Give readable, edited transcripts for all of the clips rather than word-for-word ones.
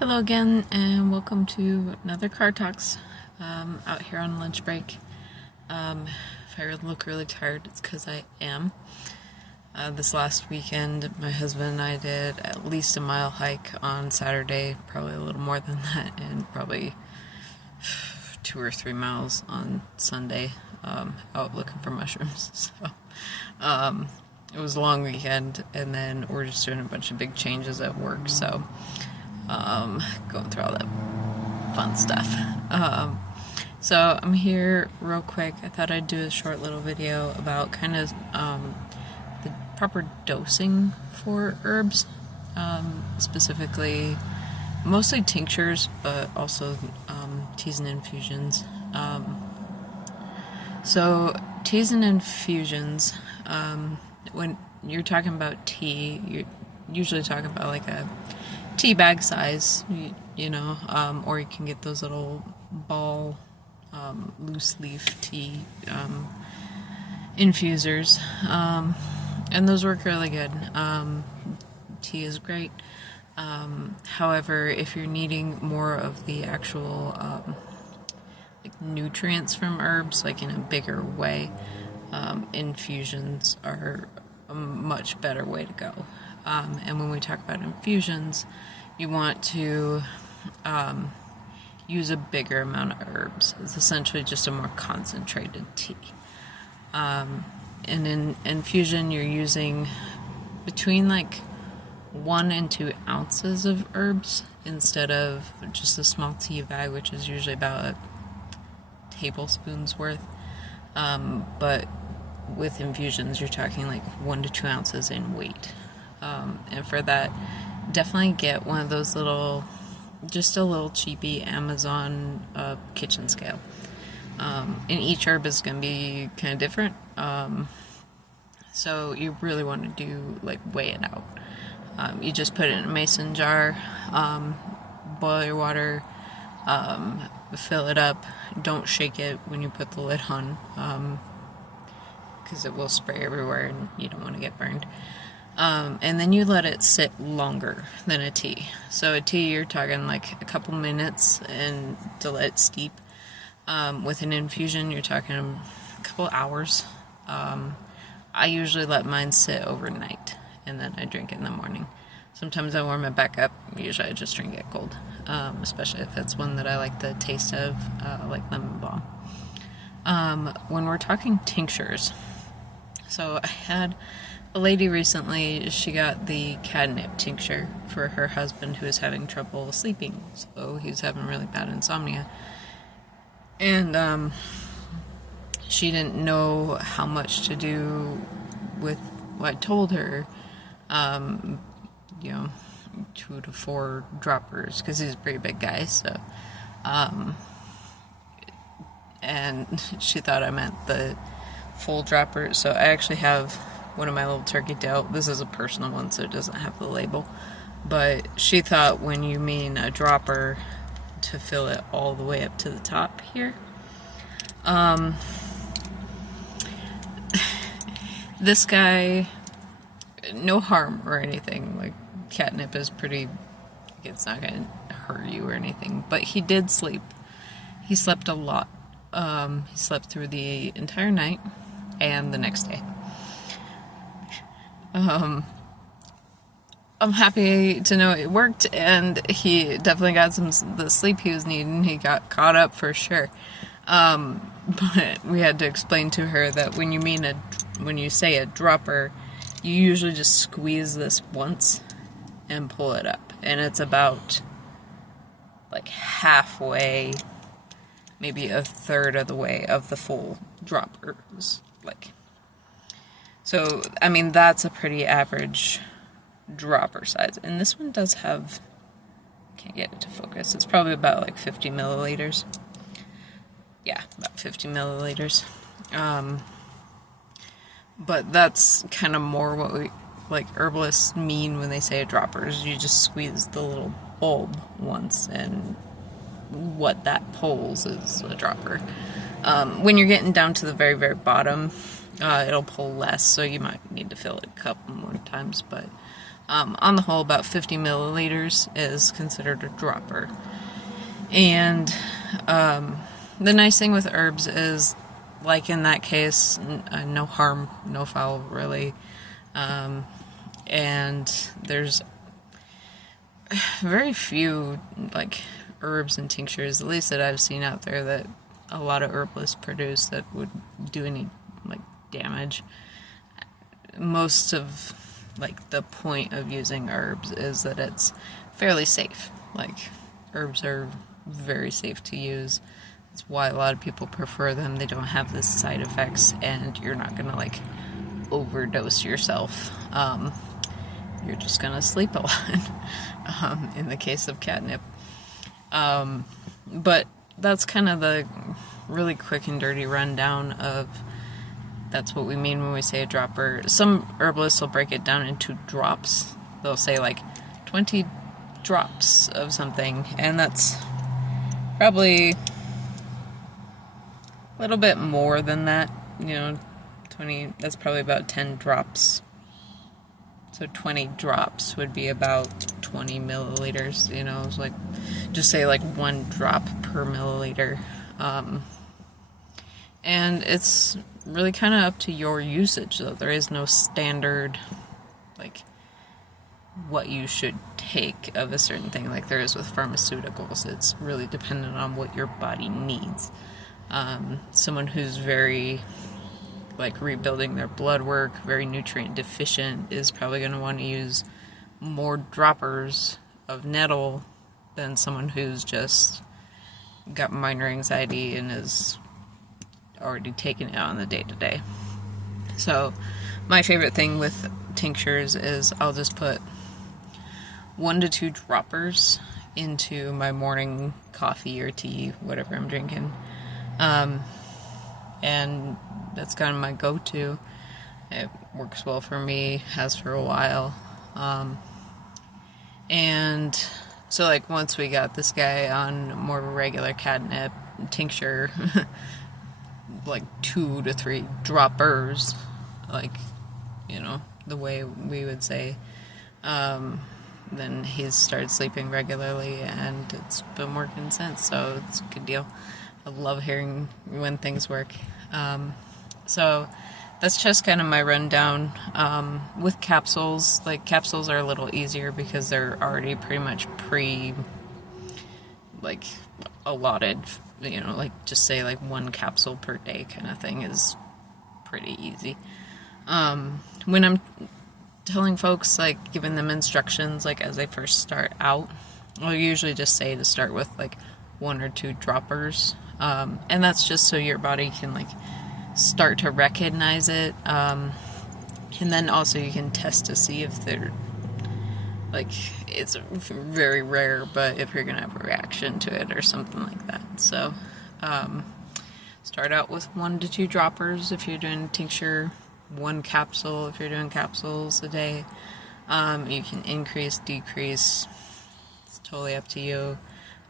Hello again, and welcome to another Car Talks. Out here on lunch break. If I look really tired, it's because I am. This last weekend, my husband and I did at least a mile hike on Saturday, probably a little more than that, and probably 2 or 3 miles on Sunday, out looking for mushrooms. So, it was a long weekend, and then we're just doing a bunch of big changes at work, so going through all that fun stuff. So I'm here real quick. I thought I'd do a short little video about kind of the proper dosing for herbs, specifically mostly tinctures, but also teas and infusions. So teas and infusions, when you're talking about tea, you're usually talking about like a tea bag size, or you can get those little ball loose leaf tea infusers, and those work really good. Tea is great. However, if you're needing more of the actual like nutrients from herbs, like in a bigger way, infusions are a much better way to go. And when we talk about infusions, you want to use a bigger amount of herbs. It's essentially just a more concentrated tea. And in infusion, you're using between like 1 and 2 ounces of herbs instead of just a small tea bag, which is usually about a tablespoon's worth. But with infusions, you're talking like 1 to 2 ounces in weight. And for that, definitely get one of those just a little cheapy Amazon kitchen scale. And each herb is going to be kind of different. So you really want to weigh it out. You just put it in a mason jar, boil your water, fill it up. Don't shake it when you put the lid on, because it will spray everywhere and you don't want to get burned. And then you let it sit longer than a tea. So a tea, you're talking like a couple minutes and to let it steep. With an infusion, you're talking a couple hours. I usually let mine sit overnight, and then I drink it in the morning. Sometimes I warm it back up. Usually I just drink it cold, especially if it's one that I like the taste of, like lemon balm. When we're talking tinctures, so I had a lady recently, she got the catnip tincture for her husband who was having trouble sleeping. So he was having really bad insomnia. And she didn't know how much to do with what I told her. 2 to 4 droppers, because he's a pretty big guy, so. And she thought I meant the full dropper. So I actually have one of my little turkey tail. This is a personal one, so it doesn't have the label. But she thought when you mean a dropper, to fill it all the way up to the top here. This guy, no harm or anything. Like, catnip is pretty, it's not going to hurt you or anything. But he did sleep. He slept a lot. He slept through the entire night and the next day. I'm happy to know it worked, and he definitely got the sleep he was needing. He got caught up for sure. But we had to explain to her that when you say a dropper, you usually just squeeze this once and pull it up, and it's about like halfway, maybe a third of the way of the full droppers, like. So, I mean, that's a pretty average dropper size. And this one does have, can't get it to focus, it's probably about like 50 milliliters. Yeah, about 50 milliliters. But that's kind of more what we, like, herbalists mean when they say a dropper, is you just squeeze the little bulb once, and what that pulls is a dropper. When you're getting down to the very, very bottom, it'll pull less, so you might need to fill it a couple more times, but On the whole, about 50 milliliters is considered a dropper. And the nice thing with herbs is, like in that case, no harm, no foul, really. And there's very few, like, herbs and tinctures, at least that I've seen out there, that a lot of herbalists produce that would do any, like, damage. Most of, like, the point of using herbs is that it's fairly safe. Like, herbs are very safe to use. That's why a lot of people prefer them. They don't have the side effects, and you're not gonna, like, overdose yourself. You're just gonna sleep a lot, in the case of catnip. But that's kind of the really quick and dirty rundown of that's what we mean when we say a dropper. Some herbalists will break it down into drops. They'll say like 20 drops of something, and that's probably a little bit more than that. 20, that's probably about 10 drops. So 20 drops would be about 20 milliliters, it's like, just say like 1 drop per milliliter. And it's really kind of up to your usage, though. There is no standard, like, what you should take of a certain thing, like there is with pharmaceuticals. It's really dependent on what your body needs. Someone who's very, like, rebuilding their blood work, very nutrient deficient, is probably going to want to use more droppers of nettle than someone who's just got minor anxiety and is already taking it on the day-to-day. So my favorite thing with tinctures is I'll just put 1 to 2 droppers into my morning coffee or tea, whatever I'm drinking. And that's kind of my go-to. It works well for me, has for a while. And so, like, once we got this guy on more of a regular catnip tincture, like 2 to 3 droppers, like, the way we would say, then he's started sleeping regularly, and it's been working since, so it's a good deal. I love hearing when things work. So that's just kind of my rundown. With capsules, like, capsules are a little easier because they're already pretty much allotted, like, just say like 1 capsule per day kind of thing is pretty easy. When I'm telling folks, like, giving them instructions, like, as they first start out, I'll usually just say to start with like 1 or 2 droppers. And that's just so your body can, like, start to recognize it. And then also you can test to see if they're, like, it's very rare, but if you're going to have a reaction to it or something like that. So, start out with 1 to 2 droppers if you're doing tincture, 1 capsule if you're doing capsules a day. You can increase, decrease. It's totally up to you.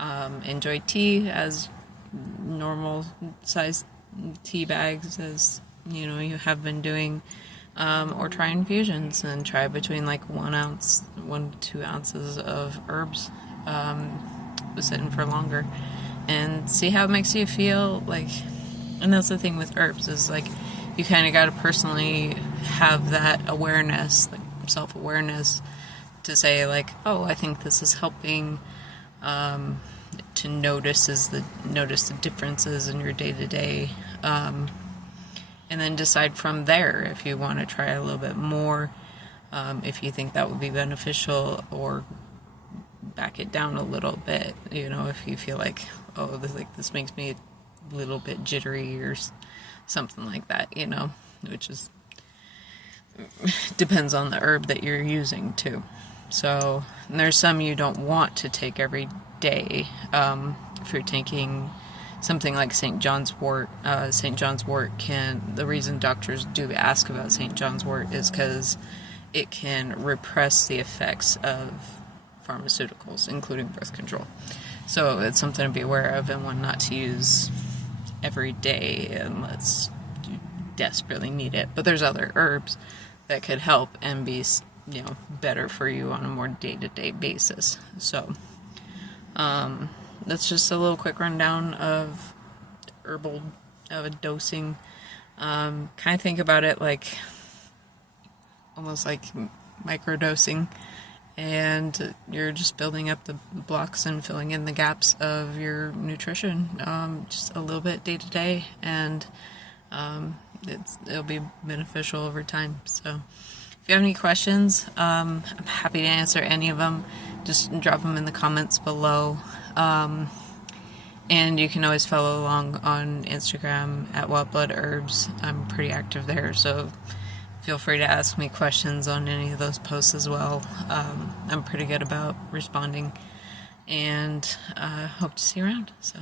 Enjoy tea as normal size tea bags, as you have been doing, or try infusions and try between like 1 to 2 ounces of herbs, sitting for longer, and see how it makes you feel. Like, and that's the thing with herbs, is like, you kind of got to personally have that awareness, like self-awareness, to say like, oh, I think this is helping, to notice the differences in your day-to-day, and then decide from there if you want to try a little bit more, if you think that would be beneficial, or back it down a little bit, if you feel like, oh, this makes me a little bit jittery or something like that, which is depends on the herb that you're using too. So there's some you don't want to take every day. If you're taking something like St. John's wort, the reason doctors do ask about St. John's wort is because it can repress the effects of pharmaceuticals, including birth control. So it's something to be aware of and one not to use every day unless you desperately need it. But there's other herbs that could help and be better for you on a more day-to-day basis. So that's just a little quick rundown of herbal dosing. Kind of think about it like almost like microdosing, and you're just building up the blocks and filling in the gaps of your nutrition, just a little bit day to day, and it'll be beneficial over time. So if you have any questions, I'm happy to answer any of them. Just drop them in the comments below. And you can always follow along on Instagram at Wild Blood Herbs. I'm pretty active there, so feel free to ask me questions on any of those posts as well. I'm pretty good about responding, and hope to see you around. So.